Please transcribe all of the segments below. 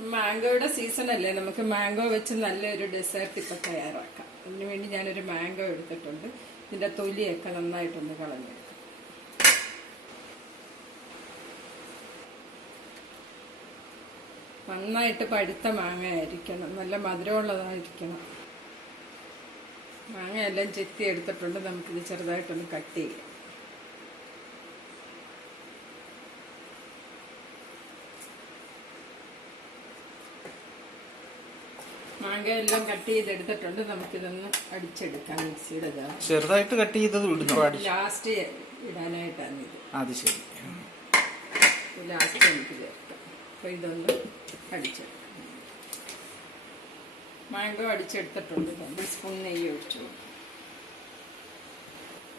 മാംഗോയുടെ season അല്ലേ? നമുക്ക് mango വെച്ച് നല്ലൊരു ഡെസേർട്ട് ഇപ്പൊ തയ്യാറാക്കാം. അതിന് വേണ്ടി ഞാനൊരു മാംഗോ എടുത്തിട്ടുണ്ട്. ഇതിന്റെ തൊലിയൊക്കെ നന്നായിട്ടൊന്ന് കളഞ്ഞു നന്നായിട്ട് പഴുത്ത മാങ്ങ ആയിരിക്കണം നല്ല മധുരമുള്ളതായിരിക്കണം. മാങ്ങയെല്ലാം ചെത്തി എടുത്തിട്ടുണ്ട്. നമുക്കിത് ചെറുതായിട്ടൊന്ന് കട്ട് ചെയ്യാം. മാങ്ങ എല്ലാം കട്ട് ചെയ്തെടുത്തിട്ടുണ്ട്. നമുക്കിതൊന്ന് അടിച്ചെടുക്കാം മിക്സിയുടെ ചെറുതായിട്ട് കട്ട് ചെയ്തത് ഇടുന്നു ലാസ്റ്റ് ഇടാനായിട്ടാണ് ഇത്. അത് ശരി. ലാസ്റ്റ് എനിക്ക് ചേർക്കാം. അപ്പൊ ഇതൊന്ന് അടിച്ചെടുക്കാം. മാംഗോ അടിച്ചെടുത്തിട്ടുണ്ട്. രണ്ട് സ്പൂൺ നെയ്യ് ഒഴിച്ചു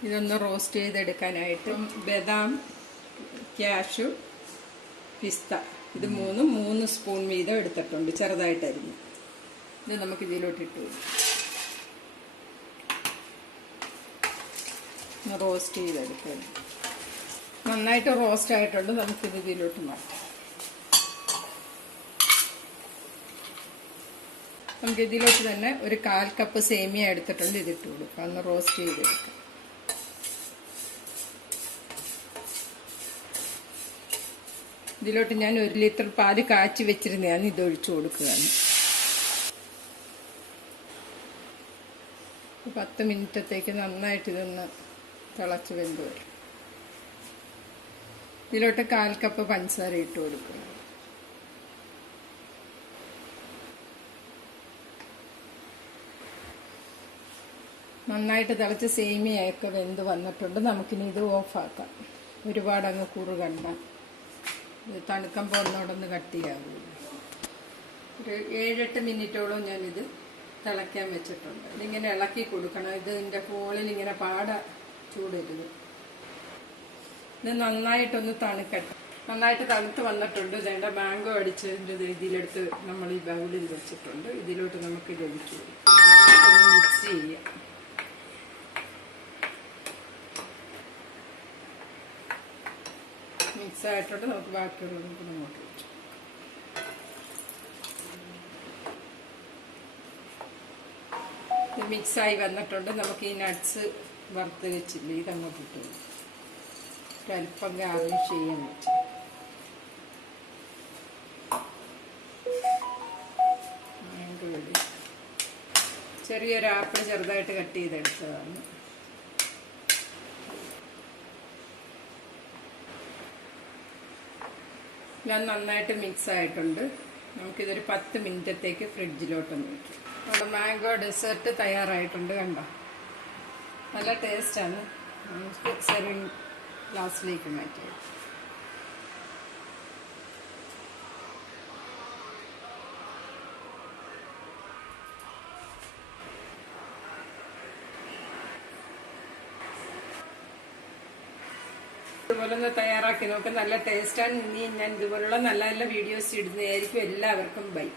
ഇതൊന്ന് റോസ്റ്റ് ചെയ്തെടുക്കാനായിട്ട് ബദാം ക്യാഷു പിസ്ത. ഇത് മൂന്നും മൂന്ന് സ്പൂൺ വീതം എടുത്തിട്ടുണ്ട്. ചെറുതായിട്ട് അരിഞ്ഞ്. ഇത് നമുക്ക് ഇതിലോട്ട് ഇട്ട് റോസ്റ്റ് ചെയ്തെടുക്കാം. നന്നായിട്ട് റോസ്റ്റ് ആയിട്ടുണ്ട്. നമുക്കിത് ഇതിലോട്ട് മാറ്റാം. നമുക്ക് ഇതിലോട്ട് തന്നെ ഒരു കാൽ കപ്പ് സേമിയ എടുത്തിട്ടുണ്ട്. ഇതിട്ട് കൊടുക്കാം. ഒന്ന് റോസ്റ്റ് ചെയ്തെടുക്കാം. ഇതിലോട്ട് ഞാൻ ഒരു ലിറ്റർ പാൽ കാച്ചി വെച്ചിരുന്നതാണ് ഇത് ഒഴിച്ചു കൊടുക്കുകയാണ്. പത്ത് മിനിറ്റത്തേക്ക് നന്നായിട്ട് ഇതൊന്ന് തിളച്ച് വെന്ത് വരും ഇതിലോട്ട് കാൽ കപ്പ് പഞ്ചസാര ഇട്ട് കൊടുക്കുക. നന്നായിട്ട് തിളച്ച് സേമിയൊക്കെ വെന്ത് വന്നിട്ടുണ്ട്. നമുക്കിനി ഇത് ഓഫാക്കാം ഒരുപാട് അങ്ങ് കുറുകണ്ട. ഇത് തണുക്കുമ്പോൾ ഒന്നോടൊന്ന് കട്ടിയാകും ഒരു ഏഴെട്ട് മിനിറ്റോളം ഞാനിത് തിളയ്ക്കാൻ വെച്ചിട്ടുണ്ട്. ഇതിങ്ങനെ ഇളക്കി കൊടുക്കണം. ഇത് ഇതിന്റെ ഹോളിൽ ഇങ്ങനെ പാട ചൂടരുത്. ഇത് നന്നായിട്ടൊന്ന് തണുക്കട്ടെ. നന്നായിട്ട് തണുത്ത് വന്നിട്ടുണ്ട്. ഇതേണ്ട മാംഗോ അടിച്ചതിന്റെ ഇത് ഇതിലെടുത്ത് നമ്മൾ ഈ ബൗളിൽ വെച്ചിട്ടുണ്ട്. ഇതിലോട്ട് നമുക്ക് ലഭിച്ചു. മിക്സ് ചെയ്യാം. മിക്സ് ആയിട്ടുണ്ട്. നമുക്ക് ബാക്കിയുള്ളത് നമുക്ക് മുന്നോട്ട് വെച്ചു മിക്സായി വന്നിട്ടുണ്ട്. നമുക്ക് ഈ നട്ട്സ് വറുത്ത് വെച്ചില്ലേ ഇതങ്ങോട്ട് ഇട്ട്. ഒരല്പം ഗാർണിഷ് ചെയ്യാൻ വെച്ചു. ചെറിയൊരു ആപ്പിൾ ചെറുതായിട്ട് കട്ട് ചെയ്തെടുത്തതാണ്. ഞാൻ നന്നായിട്ട് മിക്സ് ആയിട്ടുണ്ട്. നമുക്കിതൊരു പത്ത് മിനിറ്റത്തേക്ക് ഫ്രിഡ്ജിലോട്ടൊന്ന് വയ്ക്കാം നമ്മുടെ മാംഗോ ഡെസേർട്ട് തയ്യാറായിട്ടുണ്ട് കണ്ടോ? നല്ല ടേസ്റ്റാണ്. സെവൻ ഗ്ലാസ്സിലേക്ക് മാറ്റി ഇതുപോലെ ഒന്ന് തയ്യാറാക്കി നോക്കും. നല്ല ടേസ്റ്റാണ്. ഇനി ഞാൻ ഇതുപോലുള്ള നല്ല നല്ല വീഡിയോസ് ഇടുന്നതായിരിക്കും. എല്ലാവർക്കും ബൈ.